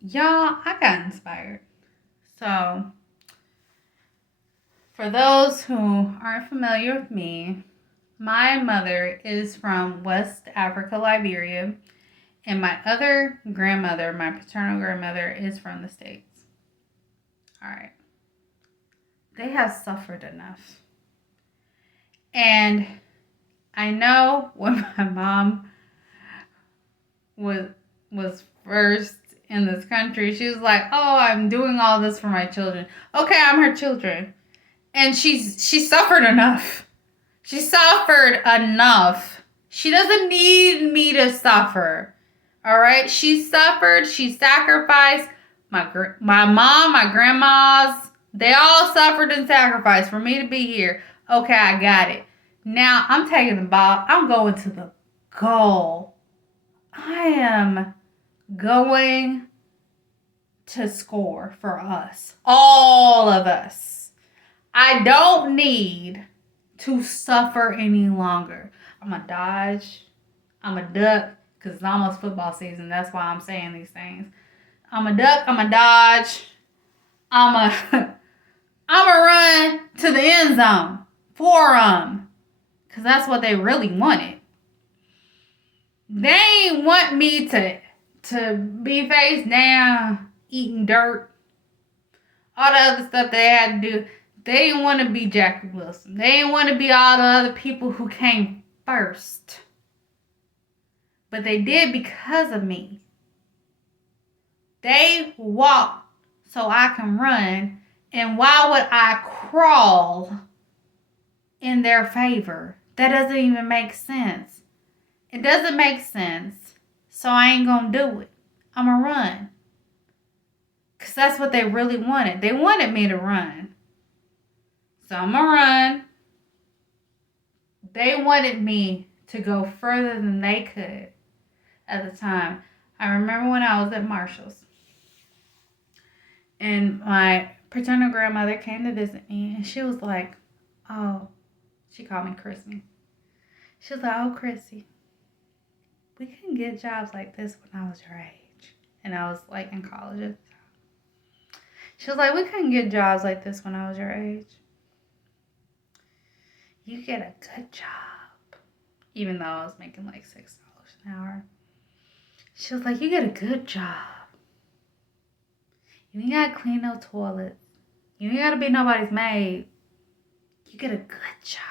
y'all, I got inspired. So, for those who aren't familiar with me, my mother is from West Africa, Liberia, and my other grandmother, my paternal grandmother, is from the States. All right. They have suffered enough. And I know when my mom was was first in this country, she was like, "Oh, I'm doing all this for my children." Okay, I'm her children. And she suffered enough. She suffered enough. She doesn't need me to suffer. All right? She suffered, she sacrificed. My mom, my grandmas, they all suffered and sacrificed for me to be here. Okay, I got it. Now I'm taking the ball. I'm going to the goal. I am going to score for us. All of us. I don't need to suffer any longer. I'm a dodge. I'm a duck because it's almost football season. That's why I'm saying these things. I'm a duck. I'm a dodge. I'm a I'm a run to the end zone for them because that's what they really wanted. They ain't want me to be face down, eating dirt, all the other stuff they had to do. They didn't want to be Jackie Wilson. They didn't want to be all the other people who came first. But they did because of me. They walked so I can run. And why would I crawl in their favor? That doesn't even make sense. It doesn't make sense. So I ain't going to do it. I'm going to run. Because that's what they really wanted. They wanted me to run. So I'm going to run. They wanted me to go further than they could at the time. I remember when I was at Marshall's. And my paternal grandmother came to visit me. And she was like, oh, she called me Chrissy. She was like, oh, Chrissy, we couldn't get jobs like this when I was your age. And I was like in college at the time. She was like, we couldn't get jobs like this when I was your age. You get a good job. Even though I was making like $6 an hour. She was like, you get a good job. You ain't gotta clean no toilets. You ain't gotta be nobody's maid. You get a good job.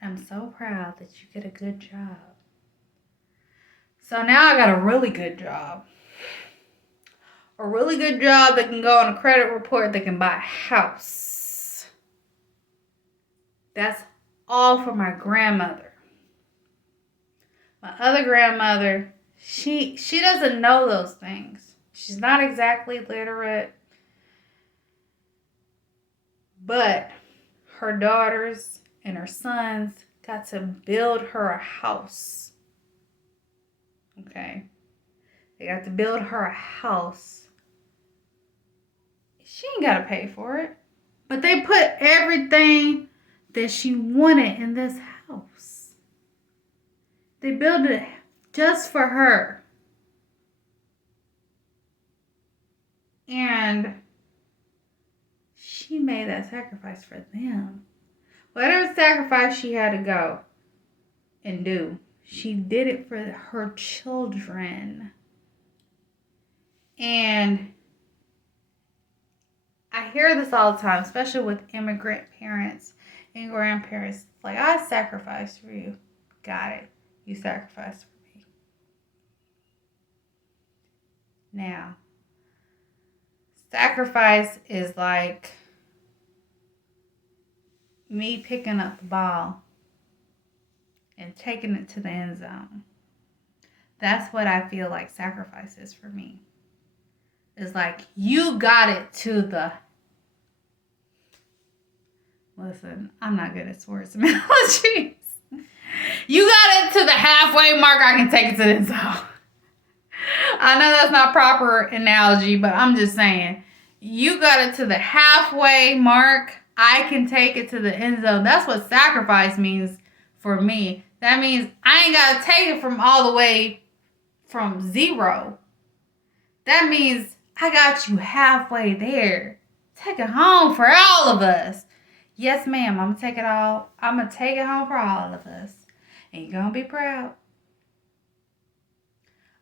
I'm so proud that you get a good job. So now I got a really good job. A really good job that can go on a credit report that can buy a house. That's all for my grandmother. My other grandmother, she doesn't know those things. She's not exactly literate. But her daughters and her sons got to build her a house. Okay? They got to build her a house. She ain't got to pay for it. But they put everything that she wanted in this house. They built it just for her. And she made that sacrifice for them. Whatever sacrifice she had to go and do, she did it for her children. And I hear this all the time, especially with immigrant parents and grandparents. Like, I sacrificed for you. Got it. You sacrificed for me. Now, sacrifice is like me picking up the ball and taking it to the end zone. That's what I feel like sacrifice is for me. It's like you got it to the... Listen, I'm not good at sports analogies. You got it to the halfway mark, I can take it to the end zone. I know that's not proper analogy, but I'm just saying. You got it to the halfway mark, I can take it to the end zone. That's what sacrifice means for me. That means I ain't got to take it from all the way from 0. That means I got you halfway there. Take it home for all of us. Yes, ma'am, I'm going to take it all. I'm going to take it home for all of us. And you're going to be proud.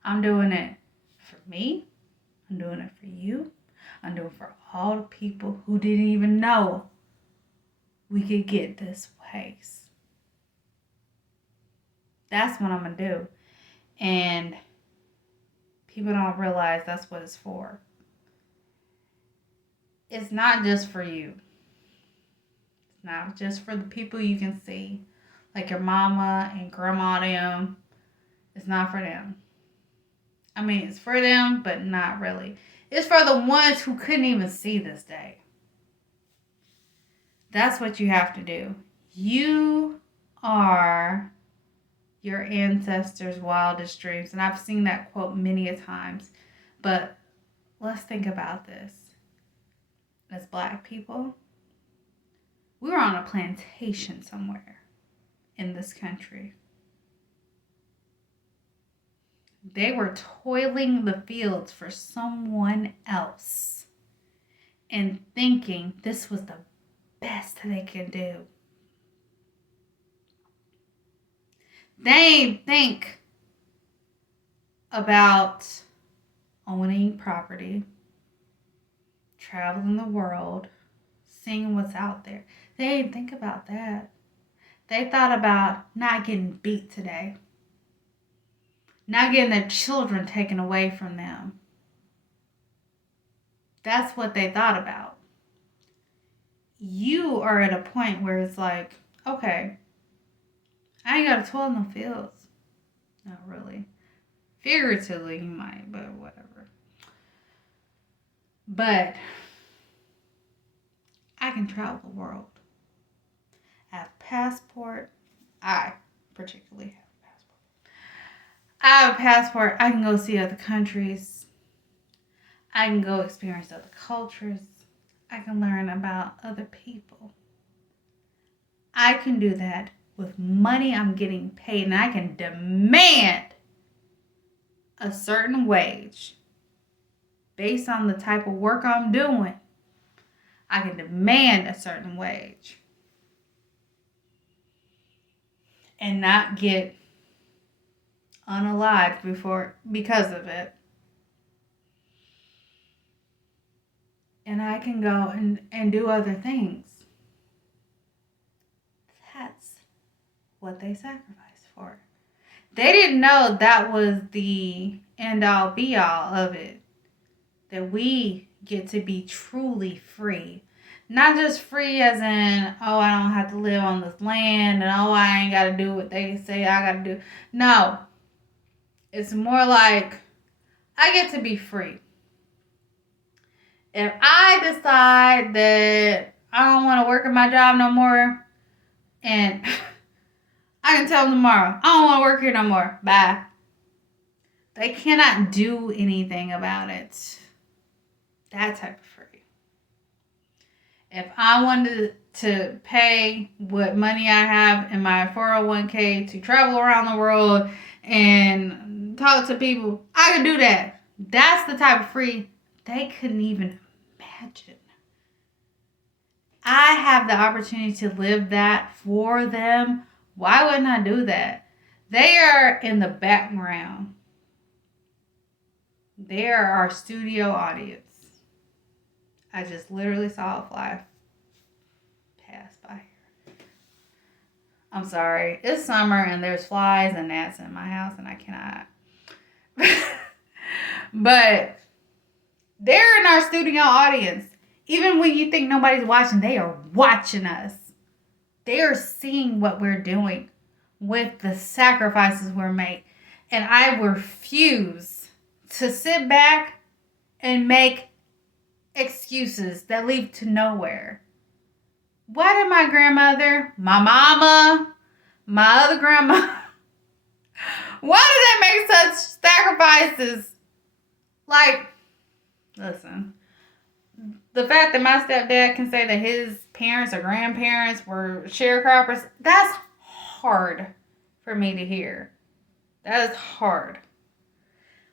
I'm doing it for me. I'm doing it for you. I'm doing it for all the people who didn't even know we could get this place. That's what I'm going to do. And people don't realize that's what it's for. It's not just for you. It's not just for the people you can see, like your mama and grandma them. It's not for them. I mean, it's for them, but not really. It's for the ones who couldn't even see this day. That's what you have to do. You are your ancestors' wildest dreams. And I've seen that quote many a times. But let's think about this. As Black people, we were on a plantation somewhere in this country. They were toiling the fields for someone else and thinking this was the best they could do. They ain't think about owning property, traveling the world, seeing what's out there. They didn't think about that. They thought about not getting beat today. Not getting their children taken away from them. That's what they thought about. You are at a point where it's like, okay, I ain't got to toil in the fields. Not really. Figuratively, you might, but whatever. But I can travel the world. I have a passport. I particularly have a passport. I have a passport. I can go see other countries. I can go experience other cultures. I can learn about other people. I can do that with money I'm getting paid, and I can demand a certain wage based on the type of work I'm doing. I can demand a certain wage and not get unalived because of it. And I can go and do other things. That's what they sacrificed for. They didn't know that was the end all be all of it. That we get to be truly free. Not just free as in, oh, I don't have to live on this land and oh, I ain't got to do what they say I got to do. No. It's more like I get to be free. If I decide that I don't want to work at my job no more, and I can tell them tomorrow, I don't want to work here no more. Bye. They cannot do anything about it. That type of free. If I wanted to pay what money I have in my 401k to travel around the world and talk to people, I could do that. That's the type of free they couldn't even imagine. I have the opportunity to live that for them. Why wouldn't I do that? They are in the background. They are our studio audience. I just literally saw a fly pass by here. I'm sorry. It's summer and there's flies and gnats in my house and I cannot. But they're in our studio audience. Even when you think nobody's watching, they are watching us. They are seeing what we're doing with the sacrifices we're making. And I refuse to sit back and make excuses that lead to nowhere. Why did my grandmother, my mama, my other grandma, why did they make such sacrifices? Like, listen, the fact that my stepdad can say that his parents or grandparents were sharecroppers, that's hard for me to hear. That is hard.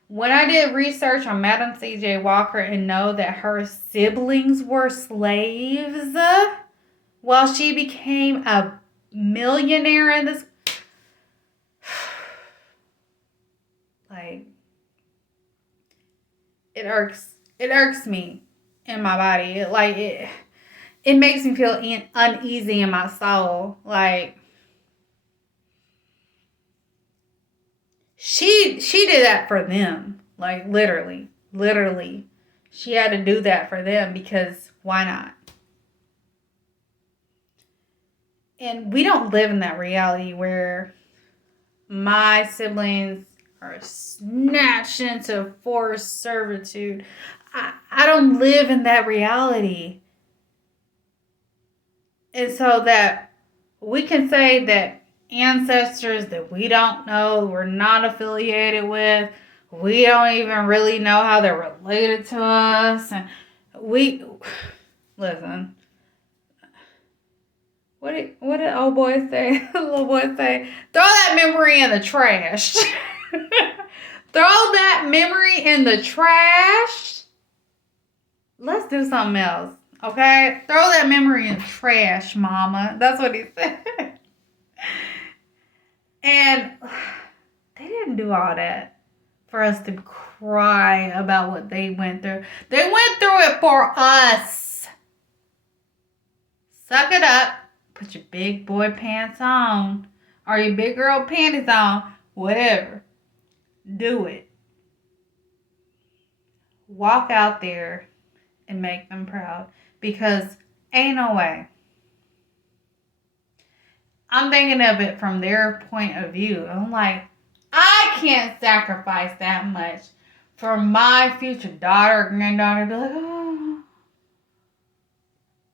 when I did research on Madam C.J. Walker and know that her siblings were slaves while she became a millionaire in this, like, it irks me in my body. It makes me feel uneasy in my soul. Like, she did that for them. Like, literally, she had to do that for them because why not? And we don't live in that reality where my siblings are snatched into forced servitude. I don't live in that reality. And so that we can say that ancestors that we don't know, we're not affiliated with, we don't even really know how they're related to us. And listen, what did old boy say? Little boy say, throw that memory in the trash. Throw that memory in the trash. Let's do something else. Okay? Throw that memory in the trash, mama. That's what he said. And they didn't do all that for us to cry about what they went through. They went through it for us. Suck it up. Put your big boy pants on. Or your big girl panties on. Whatever. Do it. Walk out there and make them proud. Because ain't no way. I'm thinking of it from their point of view. I'm like, I can't sacrifice that much for my future daughter or granddaughter to be like, oh,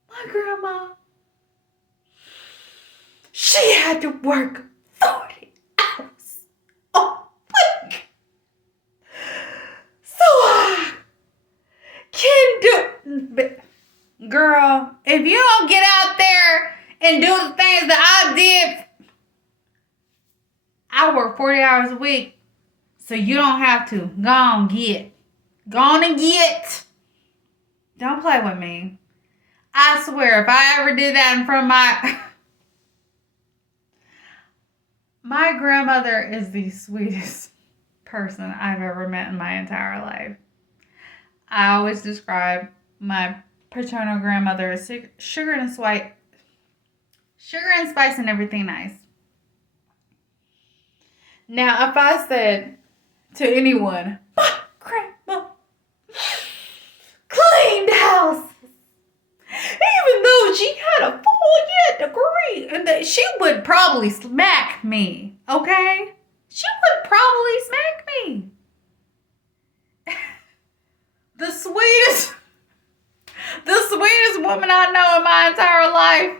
my grandma, she had to work 40 hours a week. So I can do... Girl, if you don't get out there and do the things that I did, I work 40 hours a week, so you don't have to. Go on and get. Don't play with me. I swear, if I ever did that in front of my grandmother is the sweetest person I've ever met in my entire life. I always describe my paternal grandmother as sugar and spice and everything nice. Now, if I said to anyone, my grandma cleaned houses, even though she had a 4-year degree, and that she would probably smack me, okay? She would probably smack me. The sweetest woman I know in my entire life,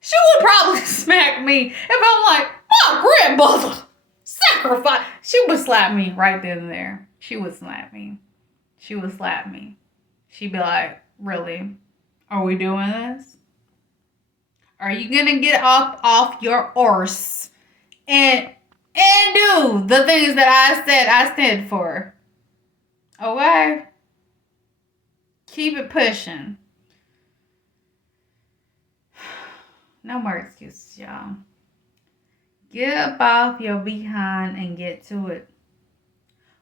she would probably smack me if I'm like, my grandmother sacrifice. She would slap me right then and there. She would slap me. She'd be like, really? Are we doing this? Are you gonna get off your arse and do the things that I said I stood for? Okay? Keep it pushing. No more excuses, y'all. Get up off your behind and get to it.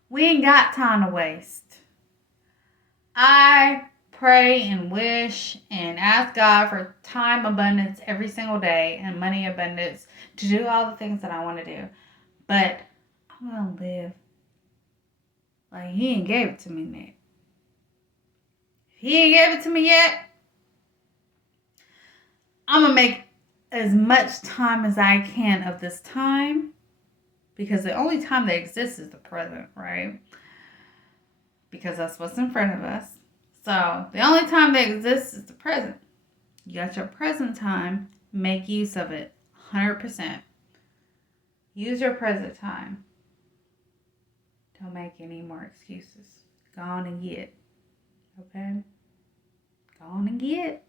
We ain't got time to waste. I pray and wish and ask God for time abundance every single day and money abundance to do all the things that I want to do. But I'm going to live like He ain't gave it to me yet. If He ain't gave it to me yet, I'm going to make as much time as I can of this time, because the only time that exists is the present, right? Because that's what's in front of us. So the only time that exists is the present. You got your present time. Make use of it 100%. Use your present time. Don't make any more excuses. Go on and get. Okay? Go on and get.